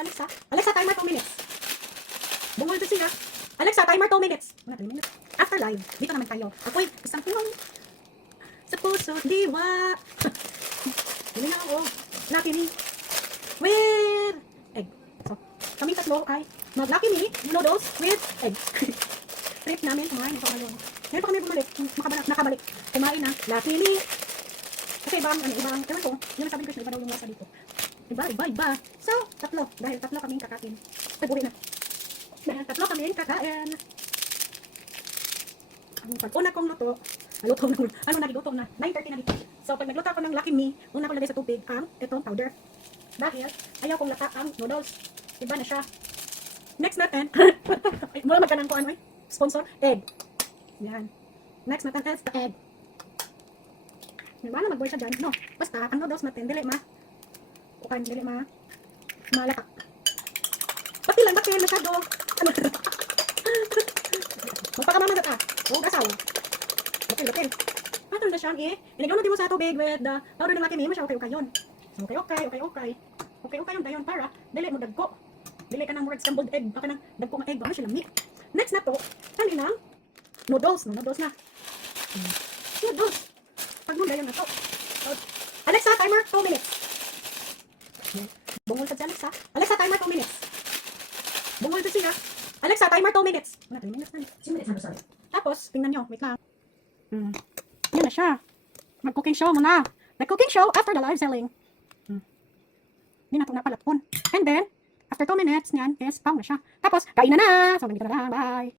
si Alexa. Alexa, timer 2 minutes. Bungol dyan siya. Alexa, timer 2 minutes. Wala, 3 minutes. After live, dito naman tayo. Ako'y isang tulong sa puso't diwa. Hindi na ako. Lucky me. With egg. So, kaming tatlo ay mag-Lucky Me noodles with egg. Trip namin kumain ito ngayon. Ngayon pa kami bumalik, nakabalik. Kumain ng Lucky Me. Kasi ibang, ewan ko, yun ang sabi ko siya, iba daw yung lasa dito. Iba. So, tatlo. Dahil tatlo kaming kakain. Ay, buwi na. Dahil tatlo kaming kakain. Ang pag-una kong luto, nagiluto na, 9:30 na dito. So, pag nagluto ako ng Lucky Me, una ko lagay sa tubig ang itong powder. Dahil, ayaw kong lata ang noodles. Iba na siya. Next natin, ay, mula magkanang ko ano eh, sponsor, egg. Yan. Next natin is the egg. Wala mag-boil siya dyan. No, basta, ang noodles natin, dili malata. Pati lang, bakit masyado, magpakamamagat huwag asaw. Bakil. Paano na siyang inigyan natin mo sa tubig with the powder ng Lucky Me, masya okay yun. So, okay yun dayon para, dili mo dagko. Dili ka ng more scrambled egg, baka ng dagko nga egg, baka siya lamig. Next na to, kaninang noodles na. Noodles. Pagmunda yun na to. So, Alexa, timer 2 minutes. Bungol sa Alexa. Alexa, timer 2 minutes. Bungol sa siya. Alexa, timer 2 minutes. Wala, 3 minutes na. 2 minutes na. Tapos, tingnan nyo. Wait lang. Yan na siya. Mag-cooking show muna. Nag-cooking show after the live selling. Hindi na ito napalapon. And then, after 2 minutes, yan is pang na siya. Tapos, kain na na. So, ganito na lang. Bye.